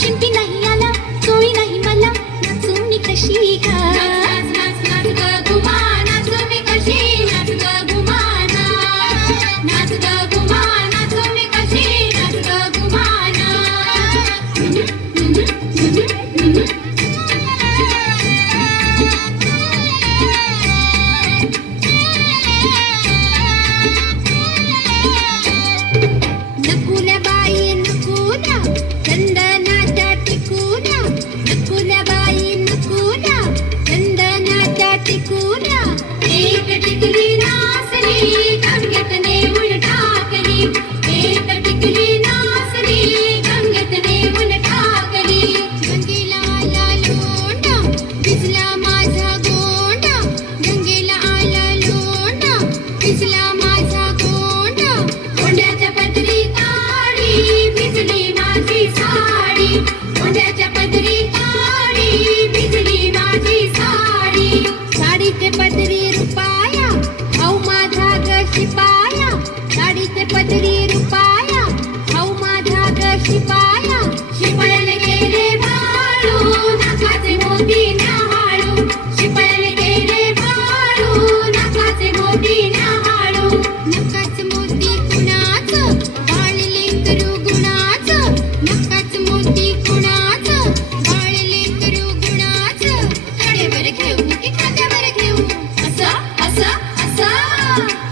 शिंपी नाही आला चोळी नाही मला नाचू मी कशी ग नाच नाच ग घुमा नाचू मी कशी नाच ग घुमा नाच ग घुमा नाचू मी कशी नाच ग घुमा नकुल्या बाई नकुल्या चंदनाच्या टिकुल्या नकुल्या बाई नकुल्या चंदनाच्या टिकुल्या एक टिकली नासली गंगेत नेऊन टाकली एक टिकली नासली गंगेत नेऊन टाकली गंगेला आला लोंढा भिजला माझा गोंडा गंगेला आला लोंढा भिजला माझा गोंडा गोंड्याच्या पदरी काळी भिजली माझी साडी गोंड्याच्या पदरी काळी भिजली माझी साडी साडीचे पदरी रुपाया हाऊ माझा ग शिपाया साडीचे पदरी रुपाया हाऊ माझा ग शिपाया शिपायाने केले भाळू नाकाचे मोती न्याहाळू शिपायाने केले भाळू नाकाचे मोती न्याहाळू नकाच मोती कुणाचं बाळले करू गुणाचं नकाच मोती कुणाचं बाळले करू गुणाचं कडेवर घेऊ की खांद्यावर घेऊ असं असं असं